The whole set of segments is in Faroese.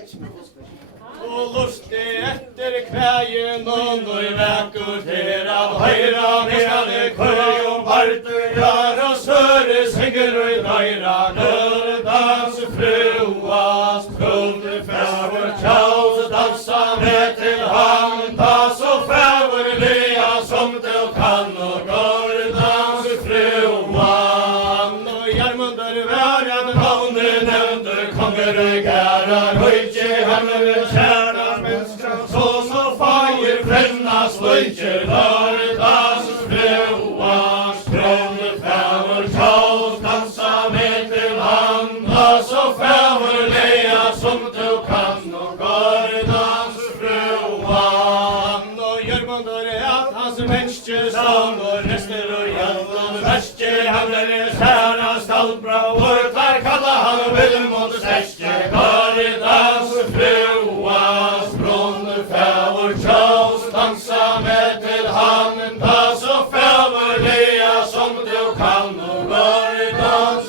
Og lustig etter kvægen og når vekkert her av høyra nede køyom parter jar og søre synger og nøyra nørdans fruas prøvde fæver tjaus dansa med til han da så fæver lea som du kan og nørdans fruan og Gjermunder væren navne nevnte konger og gærar høytje hemmene kjæra mennesker så fager frennas løytje lørdags fruas prøvde fæver tjaus dansa med til han da så fæver leia som du kan og gårdans fruan og Gjermunder at hans menneske sånn og rester og hjelpen verste hevner særa stallbra og der kalla han Vilmund sterske gårdans fruas brunne fæver tjaus dansa med til han da så fæver leia som du kan og gårdans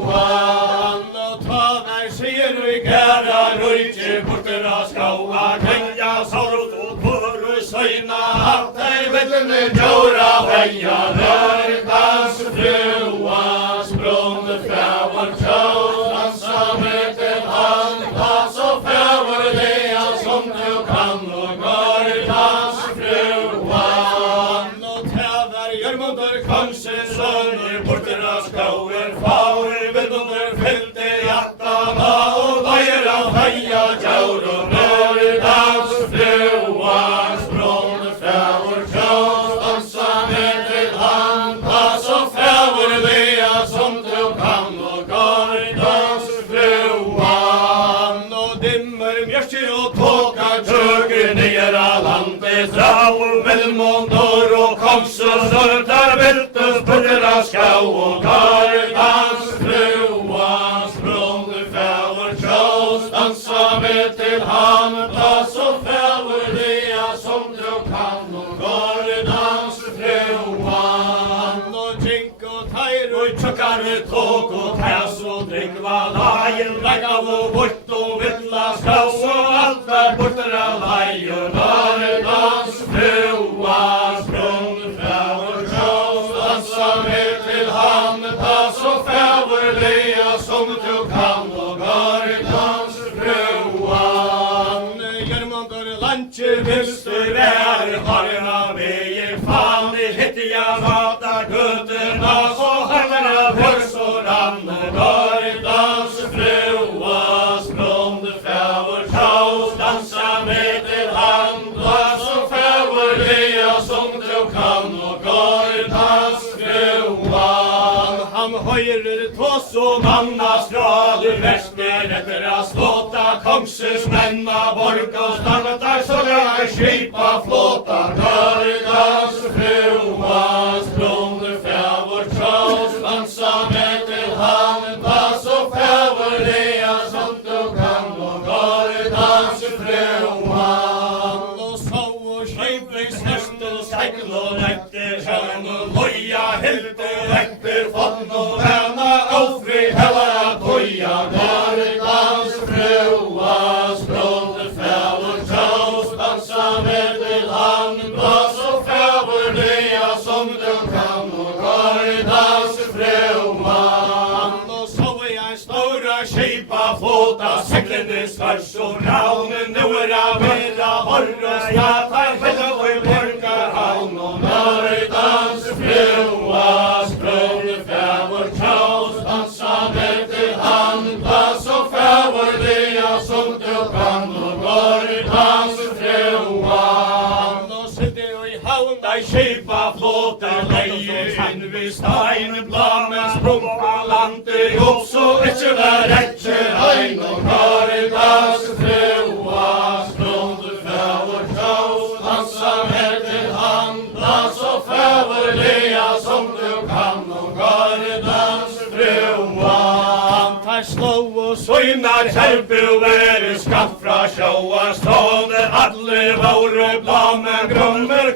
fruan og ta vær sier og gæra røytje borter av skaua klenja sorgt og bor og søyna at dei vellene djåra veia lørdags fruas brunne fæver tjaus dansa med til han da så fæver leia som du kan og gårdans fruan og tæver Gjermunder Kongsens sønner borter av skauer faur Vilmundur fyllte jaktana og veier av heia djaur og lørdags fruas brunne fæver tjaus dansa med til han da så fæver leia som du kan og gårdans fruan og dimmer mjørki og tåka tøker ned av landet drau Vilmundur og Kongsens der viltes borter av skau og gårdans fruas brunne fæver tjaus dansa med til han da så fæver leia som du kan og gårdans fruan og drink og teir og tjokkare tåk og tæs og drinkva laien leggav og bort og vittla skau og alt der borter av lei og gårdans fruas brunne fæver tjaus dansa med til han da så fæver leia som du kan og gårdans fruan Gjermunder landje vilster vær harna veier fani hittia vata gøtterna så harna hørs og rann og gårdans fruas brunne fæver tjaus dansa med til han da så fæver leia som du kan og gårdans fruan han høyrer tås og manna straler verster etter a slåta Kongsens menna borg og stannetar så jeg skipa flåta gårdans fruas brunne fæver tjaus dansa med til han da så fæver leia som du kan og gårdans fruan og så og skipis hest og segl og etter sjøen og loja hilde etter fond og vana ofri hella toja gårdans fruas brunne fæver tjaus dansa med til han da så fæver leia som du kan og gårdans fruan og så jeg stora skipa flåta seglene svars og raunen nu av vera horres ja tar felle og borgar havn og gårdans fruas brunne fæver tjaus dansa med til han da så fæver leia som du kan og gårdans fruan og sitter og i havn dei skipa flåta leier inn vid stein blamens sprunga landet opp så ikkje vær ikkje ein og gårdans fruas brunne fæver tjaus dansa med til han da så fæver leia som du kan og gårdans fruan tar slå og søgnar kjelpe og være skatt fra sjåa stående alle våre blamen grummer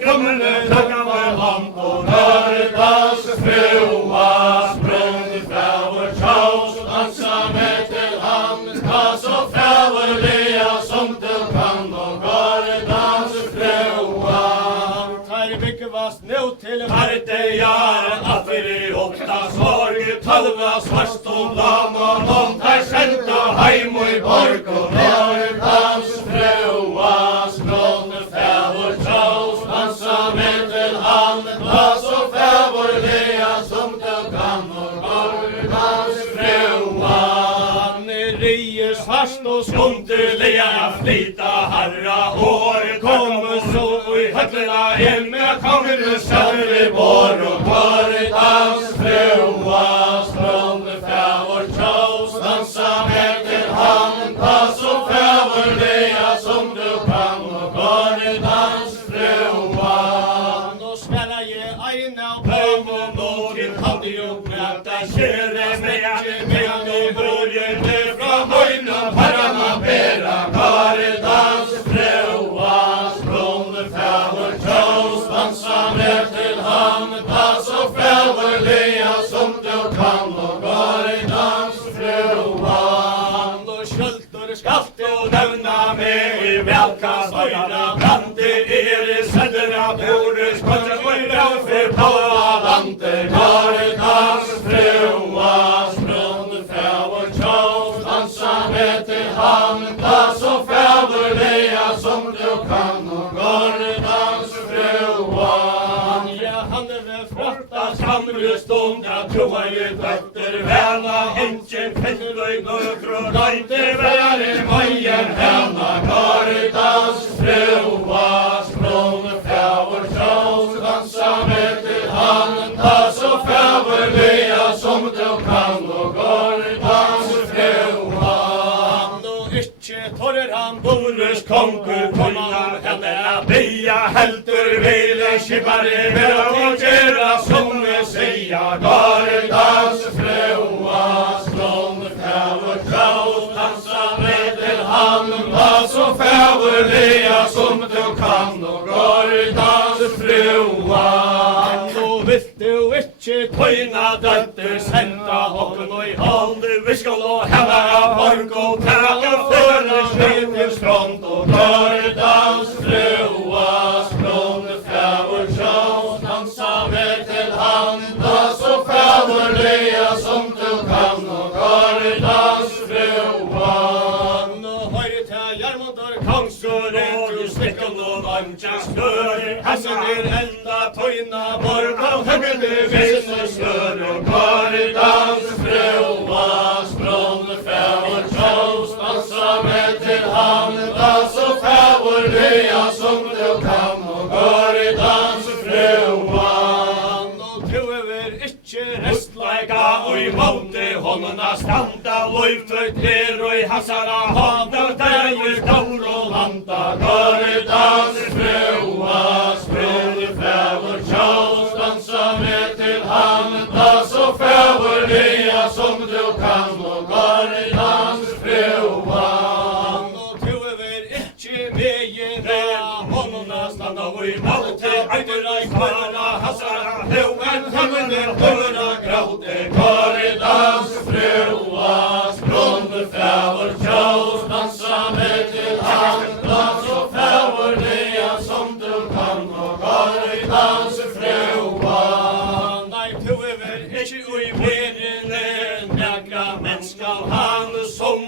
takka var land og gårdans fruas brunne fæver tjaus dansa med til han da så fæver leia og lamon om tar sendt og heim og i borg og Karitans fruas blåne fævor tjås dansa med til han plass og fævor lea som til kan og Karitans fruan ries fast og skundeliga flita harra år kommer så i höllena hem med kongen själv bor och Karitans fruas blåne fævor tjås dansa med til han pass och fævor lea som du kan och Karitans fruan och smälla ge aina på och till hade ju mäta kere med och börjar det från höjden pararna bära Karitans fruas blåne fævor tjås dansa med till han pass och fævor lea som du kan och Karitans fruan och sköltor skalte och nämna med i välkast öjna planter i södra bordes kontra och i för på landet Karitans fruas blåne fævor tjås dansa med till han pass och fævor lea som du kan och Karitans fruan ja han fratta samlestånd jag tror ju dötter väna inte fäller och röjter väl majen hemma Karitans fruas blåne fævor tjås dansa med till han pass och fævor lea som du kan och Karitans fruan och inte torrer han Bollers konkur komma henne bia helter vele skipare vera och gera som vi säga Karitans fruas blåne fævor tjås dansa med till han pass och fævor lea som du kan och Karitans fruan och vill du inte töjna dötter sända hoppen och i håll vi ska lå hemma borg och täga föra skitens front och Karitans fruas blåne fævor tjås dansa med till han pass och fævor lea som du kan och Karitans fruan och höjt här Jarmondar kongsor och sticken och amtjas stör Hassan enda töjna borg och högde visne stör och Karitans fruas blåne fævor tjås dansa med till han pass och fævor lea som du kan och Karitans fruan och du inte restlaika och i måte honorna standa löjföt her och i hassara handa där i stor och landa Karitans fruas blåne fævor tjås dansa med till han pass och fævor lea som du kan och Karitans fruan och du inte med honorna standa och i måte ägderna i kvarna hassara höven hemmen höra gråte Karitans fruas blåne fævor tjås dansa med till han pass och fævor lea som du kan och Karitans fruan nej du inte i världen nägra mänskal han som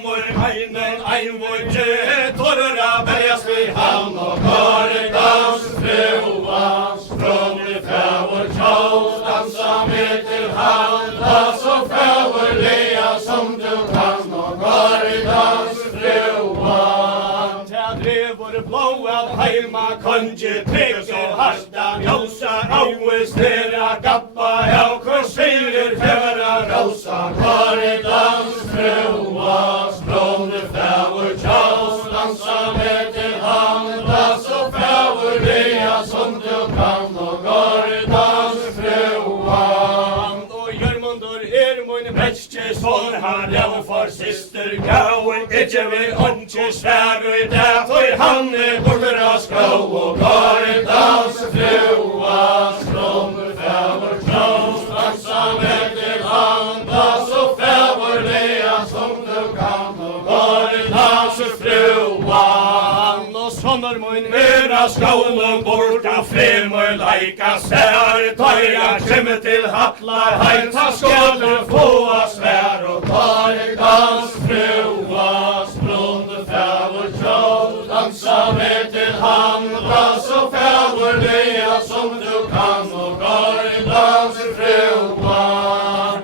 einen einvårde torra bergas vi han och Karitans fruas blåne fævor tjås dansa med till han pass och fævor lea som du kan och Karitans fruan ta drevor blåa heima konje teker hasta ljósa áistera gappa av kursiler fævra rosa Karitans fruas blåne fævor tjås dansa med till han pass och fævor lea som du kan och Karitans fruan och Jarmondar min bättre son han lever för syster gauen inte vi inte svär och det för han borta ska och Karitans fruas blåne fævor tjås dansa med till han pass och fævor lea som du kan och Karitans fruan och som sonor mun vera skålen borta fremur leika sær tøya kjem til hallar heilsa skålen få svær og tar dans fruas blonde fævor sjå dansa med til handla så fævorliga som du kan og går dans fruan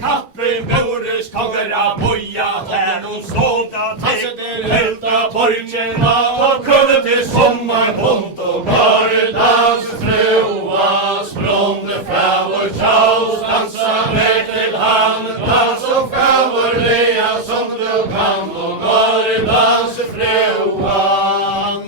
Kappi Mores kongera boja her og stånda til helta borgina og kunde til sommarbunt og går dans fruas blonde fævor sjå dansa med til handla så fævorliga som du kan og går dans fruan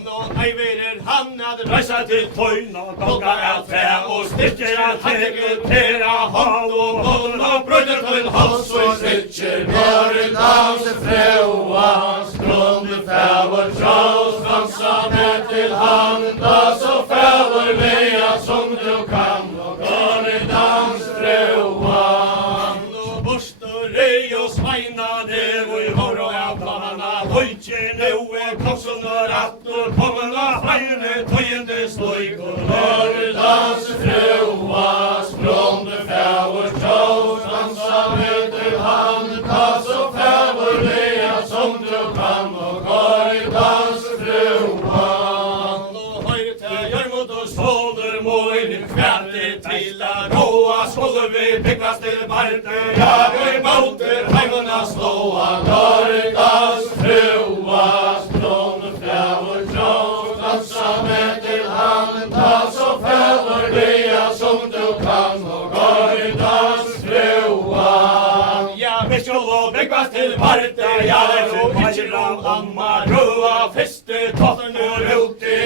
Han hade reisat til tøyna, ganga at fæ og styrkja tekutera hand og hånd og brøyder til hals og styrkjer bare danse fruas blonde fævor sjås dansa med til handa så fævorliga som du kan og bare dans fruan og borstorei og sveina ned og i hår og avdana høytje noe kopsunar at og kommana feine tøyende sløyk og når dans fruas blonde fævor sjås dansa med til handa så fævorliga som du kan og går dans fruan og høyrte gjørmod og solder moin kvætti til a roa skulle vi byggast til barte ja vi mauter heimuna slåa går dans fruas blonde fævor sjås dansa med til handa så fævorliga som du kan og går dans fruan ja vi skulle byggast til barte ja og kajra amma roa feste totten og uti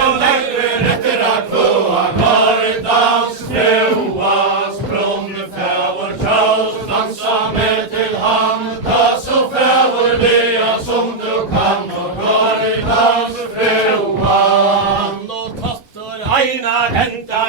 og lengre retter a kvua går dans fruas blonde fævor sjås dansa med til handa så fævorliga som du kan og går dans fruan og tattor einar henta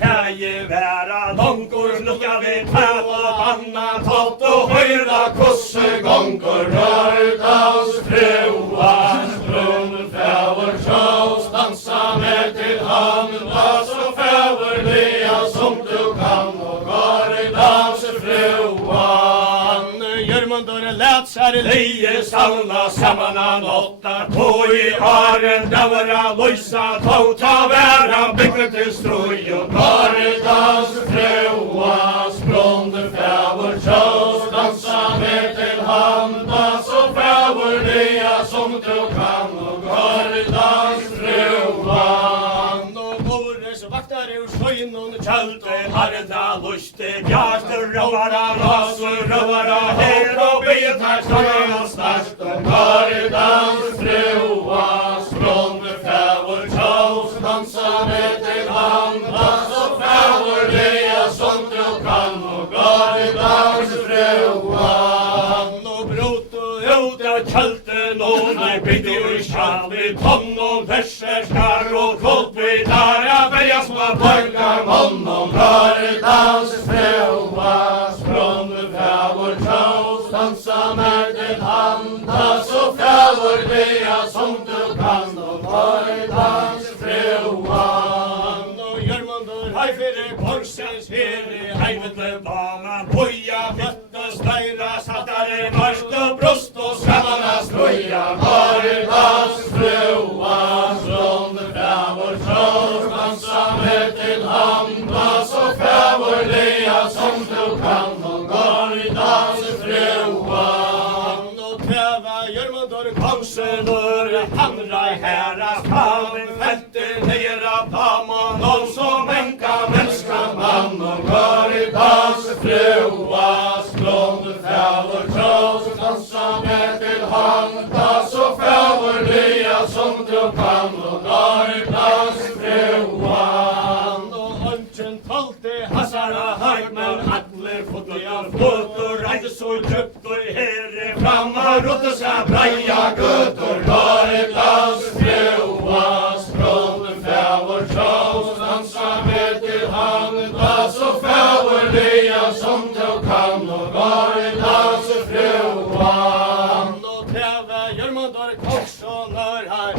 tæje væra longur lukka vi tæv og banna tott og høyra kosse gongur rör dans fruas blonde fævor sjås dansa med til handa så fævorliga som du kan og går dans fruan Gjørmundur lät sær leie sauna saman åtta på i aren davara loisa tauta væra bygget til strøy og går dans fruas blonde fævor sjås dansa med til handa så fævorliga som du kan og går dans fruan og Mores vaktar ur sjøynun kjöldu harda luste bjartur råvara rasu råvara her og bygget her større og størst og går dans fruas blonde fævor sjås dansa med til handa så fævorliga som du kan og går dans fruan og brot og ut av kjölten og nei bygde i sjali tonn og verser skar og kvot vi der jeg berga små borgar mann og går dans fruas blonde fævor sjås dansa med til handa så fævorliga som du kan og går dans fruan og Gjørmundur hei fyrir korsens heri heimetle bana boja fjötta steira sattare marsk og brost og skamana strøya går dans fruas blonde fævor sjås dansa med til handa så fævorliga som du kan og går dans fruan og tæva Gjørmundur konselur handra herra faven felten nera paman og som enka menneska mann og går dans fruas blonde fævor sjås dansa med til handa så fævorliga som du kan og går dans fruan og ønsken talte hasara haugmen atle fotliar fotur reide så kjøpt og herre framma rotte seg breia gøtter går dans fruas blonde fævor sjås dansa med til handa så fævorliga som du kan og går dans fruan og tæve Gjørmundur koks og når har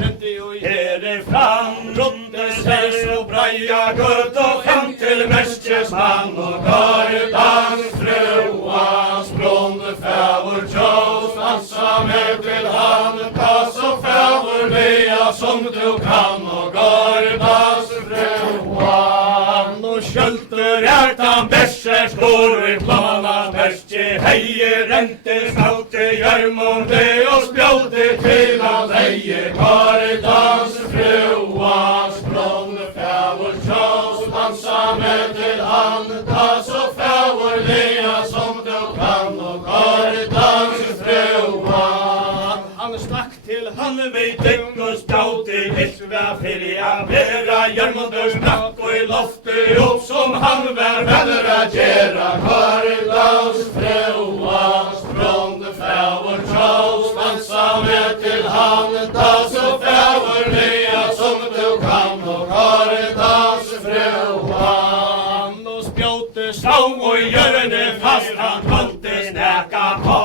fria gött och fram till mästerman och gardans fruans blonde fävor tjås dansa med till hand pass och fävor lea som du kan och gardans fruan och kjölter ärtan bärsar skor i planas bärste heje rente smaute hjärmonde och spjålte till att heje gardans fruans blonde fävor tjås dansa med till hand pass och fävor lea som du kan och gardans fruan han stack till han vid däck och spjålte ilva fyrja vera hjärmonde sprack och i loftet upp som han var vänner att gera gardans fruans blonde fävor tjås dansa med till hand pass och fävor lea som du kan och gardans fruan och spjåte sång och hjörne fast han kunde snäka på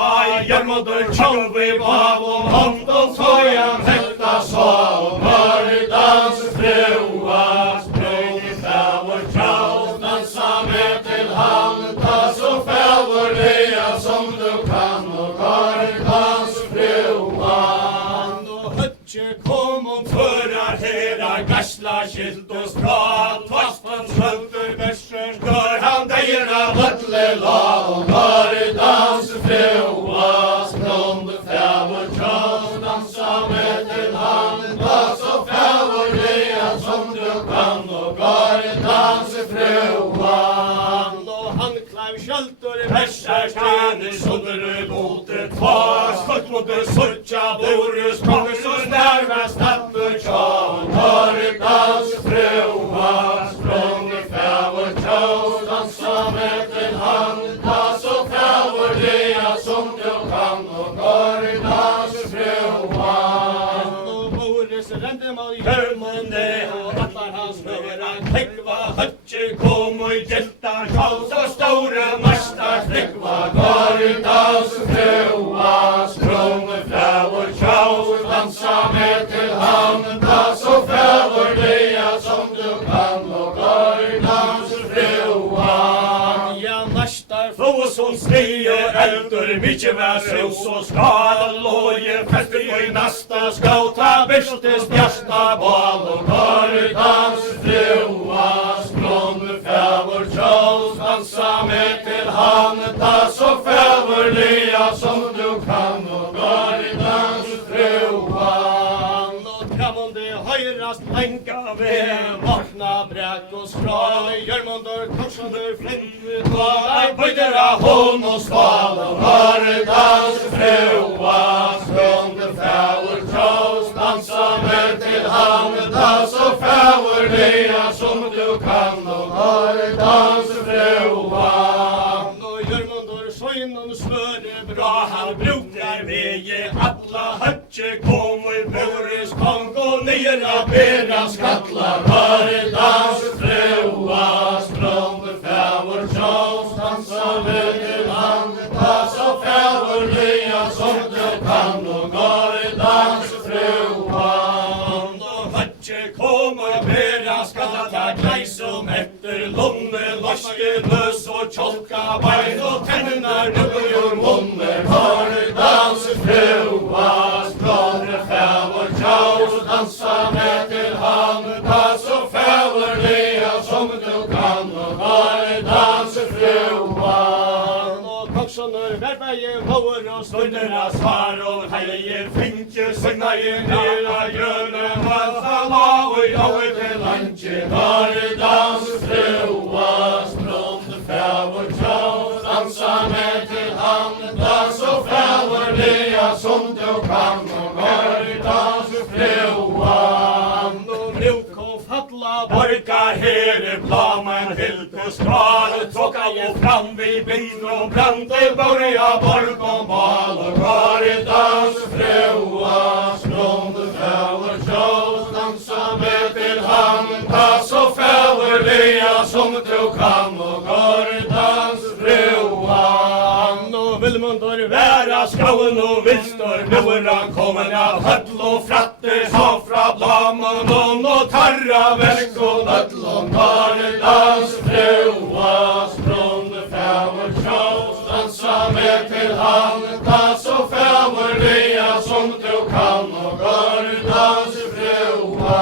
hjärmonde tjåvi av och hand och sojan hetta sa och gardans fruans blonde fävor tjås dansa med till hand pass och fävor lea som du kan och gardans fruan och hötje kom om förar hela garsla skilt och strat fastans skölter bärser skör han dejra hötle la och gardans fruans blonde fävor tjås dansa med till hand pass och fävor lea som du kan och gardans fruan och han klav skölter bärsar stenis under botet kvar skott mot det sortja borus konges och närmast stappur tjån gardans fruans blonde fävor tjås dansa med till hand pass och fävor lea som du kan och gardans fruan och borus rände mal hjärmonde och allar hans höra kläckva hötje kom och hjältar tjås och stora mastar kläckva gardans fruans blonde fävor tjås dansa med till hand pass och fävor lea som du kan och gardans fruan ja mastar få som stiger älter mycket vär sås och skal och ge fester i nästa skauta bärstes bjärsta bal och gardans fruans blonde fävor tjås dansa med till hand pass och fävor lea som du kan och gardans fruan och kammonde höjrast länka ved vakna bräck och skral hjärmonder korsande flint kvar böjdera hon och skal och gardans fruans blonde fävor tjås dansa med till hand pass och fävor lea som du kan och gardans fruan och hjärmonder söjnon smöre bra han brukar veje alla hötje kom och i borus kong och nera bera skattlar gardans fruans blonde fävor tjås dansa med till hand pass och fävor lea som du kan och gardans fruan och hötje kom och bera skattlar grej som efter lonne loske lös och tjolka bein och tänderna nuggor munne gardans fruans blonde fävor tjås dansa med till hand pass och fävor lea som du kan och gardans fruan och koksonur verbeje vår och stunderna svar och heje finke signaje nera gröna valsala och jag till lantje gardans fruans blonde fävor tjås dansa med till hand pass och fävor lea som du kan och gardans fruan och bruk och fattla borkar här i plamen helt och skal tråka och fram vid bin och brande börja bork och bal och gardans fruans blonde fävor tjås dansa med till hand pass och fävor lea som du kan och gardans fruan och vill man då vära skau Haven og vilstor, nu han kommen av høtl og fratte, så fra Blamon og tarra verk og høtl og Karidans frøa, språnde fæver tjås, dansa med til han, da så fæver leia som du kan, og Karidans frøa.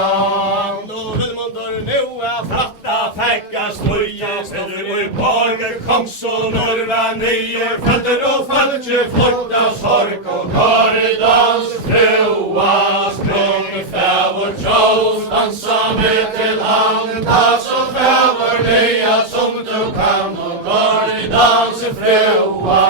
Nå vil man der nu fratta, fekka støya, steder og borger, kongs og norven, nye føtter og falske, flott av sorg, og Karidans frøa, språnde fæver tjås, dansa med til han, da så fæver leia som du kan, og Karidans frøa.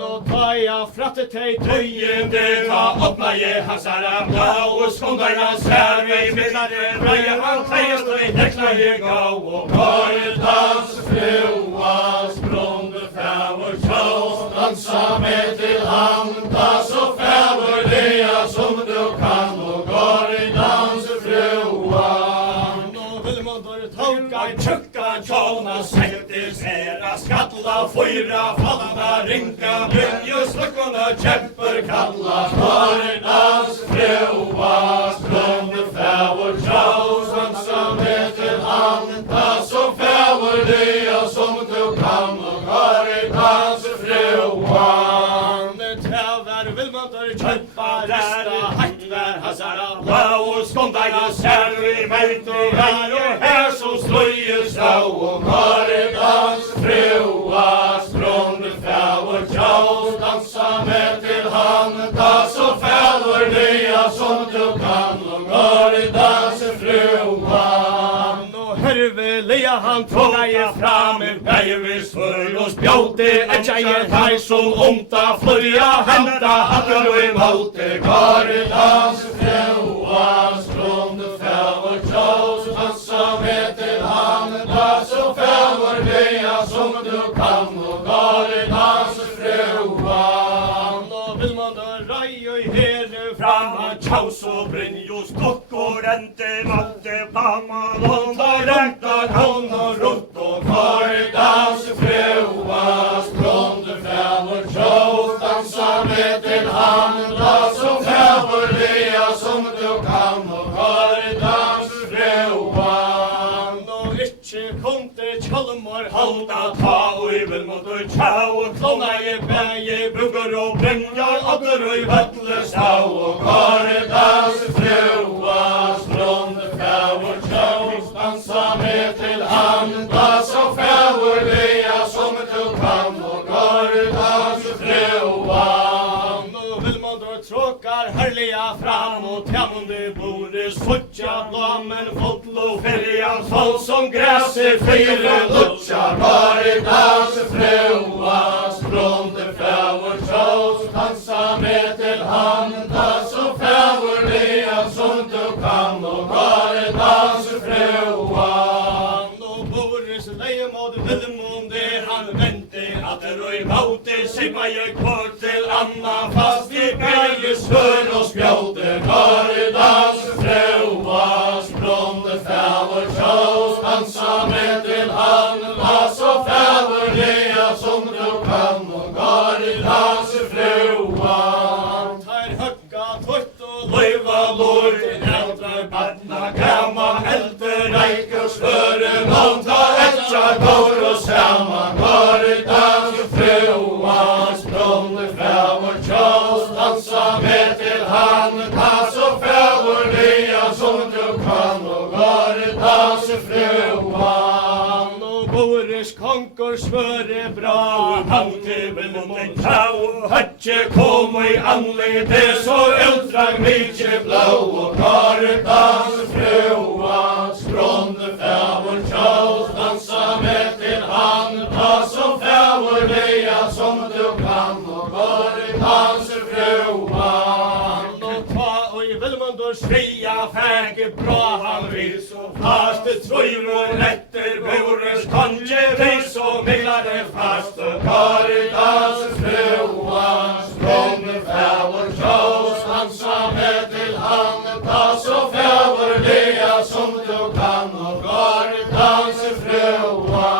Nå tar jeg fratte til tøyende, ta åpna jeg hansara bla, og skondarna sær vi midlare, breie han kleiest og hekla jeg gav, og Karidans frøa, språnde fæver tjås, dansa med til han, da så fæver leia som du kan, og Karidans frøa. Nå vil man der tolka i tjukka tjåna, sektis era skattla, fyra falla, ringa, byggjus, lukkona, kjemper, kalla, Karidans frøa, språnde fæver tjås, dansa med til han, da så fæver leia som du kan, og Karidans frøa. Tæver vil man der kjempa, resta, heitvær, hasara, blau, skondæga, særvi, meiti, her og her som sløyes av, og Karidans frøa, språnde fæver tjås, dansa med til han, da så fæver leia som du kan, og Karidans frøa. Hørve leia han tåga jeg fram, beivis full og spjåte, etja jeg her som omta, fløya, henta, hatter og i måte, Karidans frøa, språnde fæver tjås, dansa med til han, da så fæver leia som du kan, og Karidans frøa. Nå vil man da rai og herre fram, tjaus og brinjos, kokk og rente, matte, pama, lånta, renta, kon og rutt, og Karidans frøa, språnde fæver tjås, dansa med til han, da så fæver leia som du kan, og Karidans frøa. Nå ikkje konte kjallmar halda, ta og i vil mot og tjau, klona i bæje, bugger og brinjar, adder og i høtle stau, og Karidans frøa, språnde fæver tjås, dansa med til han, da så fæver leia som du kan, og Karidans frøa. Nå vil man da tråkar herliga fram, og tjamunde bores, futja blamen, fotlo, ferjan, folk som græser, fyre, lutja, Karidans frøa, språnde fæver tjås, dansa med til han, da så fæver leia som du kan, og Karidans frøa. Nå bores leie mot Vilmunde, han vente at det røy måte, sigma jeg kvar til Anna, fast i bæge svør og spjåte, Karidans frøa, språnde fæver tjås, dansa med til han, da så fæver leia som du kan, og Karidans frøa. Tar høgga tøtt og løyva lort, eldrar badna, gamma, eldre, reik og svøre, noen tar etja, går og sama, Karidans frøa, språnde fæver tjås, dansa med til han, da så fæver leia som du kan, og Karidans frøa. Nå bores konkor svøre bra, og han til vil mot tau, høtje kom i anlete, så utdrag mykje blå, og Karidans frøa, språnde fæver tjås, dansa med til han, da så fæver leia som du kan, og Karidans frøa. Nå ta og i Vilmundors fria fæke bra han vil, så fast trøyvor etter bores konje vis, og miglare fast, og Karidans frøa, språnde fæver tjås, dansa med til han, da så fæver leia som du kan, og Karidans frøa.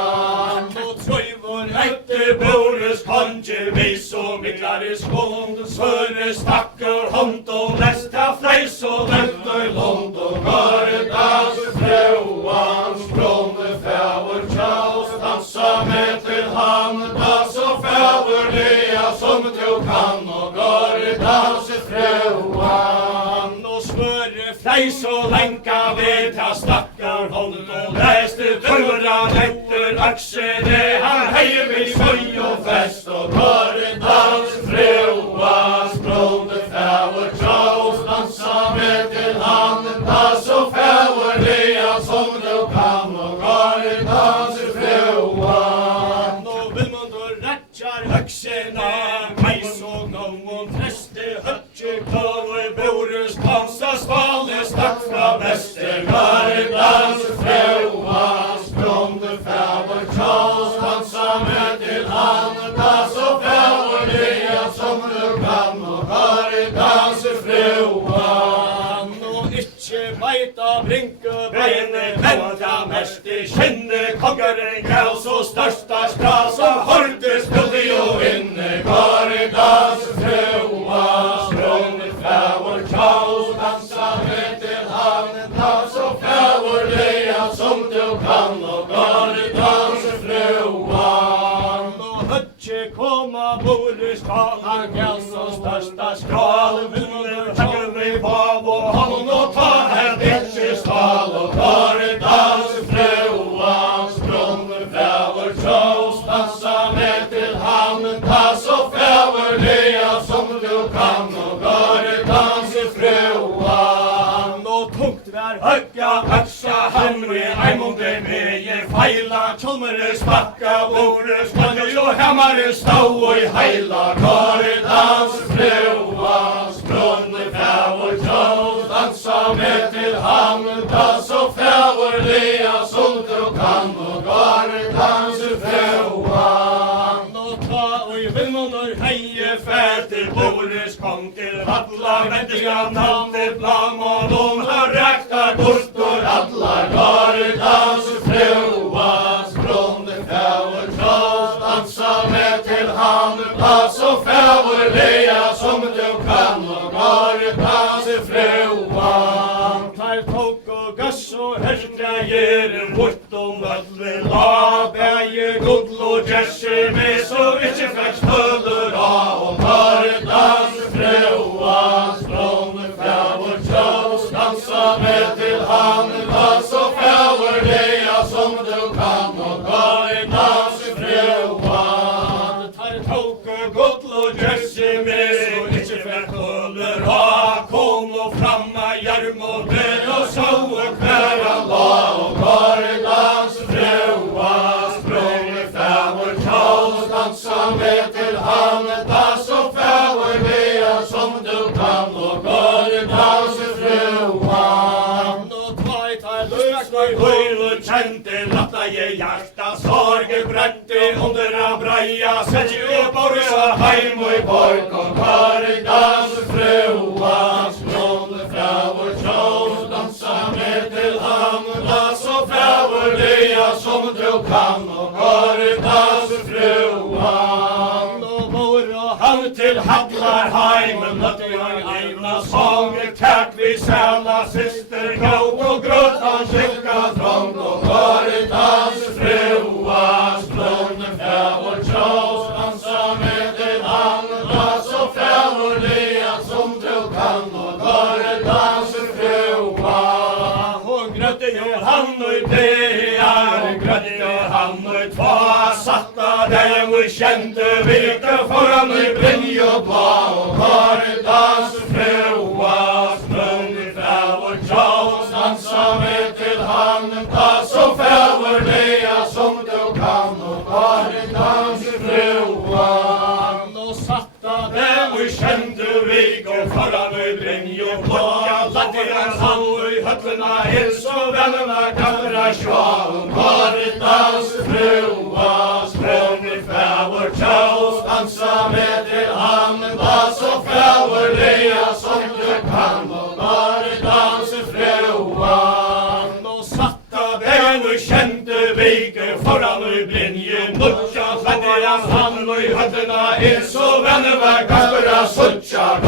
Nå trøyvor etter bores konje vis og miklar I skånd, Søre stakker hånd og lesta fleis og lønner lånd og Gardals frøans blåne fæver tjaus, dansa med til han, da så fæverliga som du kan og Gardals frøan og Søre fleis og lenka ved ta stakker hånd og leste døran etter aksjene han heier vi søy og fest og Gardals frøans blåne fæver tjaus, dansa med til han, da så fæverliga som du kan og Gardals frøan og Vilmundur ratjar aksjena meis og noen preste høtje kåre borus kansa spale stakk fra beste Gardals frøans blåne fæver tjaus, dansa med til han, da så fæverliga som du kan og Gardals frøan og ikkje beita brinke beine venta mest I kjenne kongeren gav så størsta skra som horde spilde jo inne Gardals frøans blåne fæver tjaus, dansa med til han, da så fæverliga som du kan og Gardals frøan og høtje koma borus han gav så størsta skral Vilmundur takker vi pav og hånd og ta her ikke skal og Gardals frøans blåne fæver tjaus, dansa med til han, da så fæverliga som du kan og Gardals frøan og tungt vær høgja aksa han med eimonde meie feila tjolmere spakka borus kanne jo hemmare stau og I heila Gardals frøans blåne fæver tjaus, dansa med til han, da så fæverliga som du kan og Gardals frøan og ta og I Vilmundur heie fær til borus kom til allar vendinga navnet blam og de har rektar bortur allar Gardals frøans blåne fæver tjaus, dansa med til han, da så fæverliga som du kan og Gardals frøan tar tok og gass og herkreier bort om alle la bæje gull og jesse med så ikke fikk støller av og Gardals frøans blåne fæver tjaus, dansa med til han, da så fæverliga som du kan og Gardals frøan tar tok og gull og jesse med så ikke fikk støller av kom og framma hjerm og der og så og hver han la og Gardals frøans blåne fæver tjaus, dansa med til han, da så fæverliga som du kan og Gardals frøan og tveit her løs og høyre kjente latta jeg hjerta sorge brente under av breia sett jo borsa heim og I borg og Gardals frøans blåne fæver tjaus, dansa med til han, da så fæverliga som du kan og Gardals frøan og bor og han til hallar heim møtte jeg eina sang takk vi sæla syster gav og grøt han skikka trång og Gardals frøans blåne fæver tjaus, dansa med til han, da så fæverliga som du kan og Gardals frøan og grøtte jo han og det grøtte jo han og tva satta der og kjente virke foran og brinje og blå og Gardals frøans blåne fæver tjaus, dansa med til han, da så fæverliga som du kan og Gardals frøan og satta der og kjente virke foran og brinje og blå latte hans han og høtlena hils og vennene kamera sjå og Gardals frøans blåne fæver tjaus, dansa med til han, da så fæverliga som du kan og Gardals frøan og satta der og kjente virke foran og brinje nutja latte hans han og Adına insu beni ve kabra suça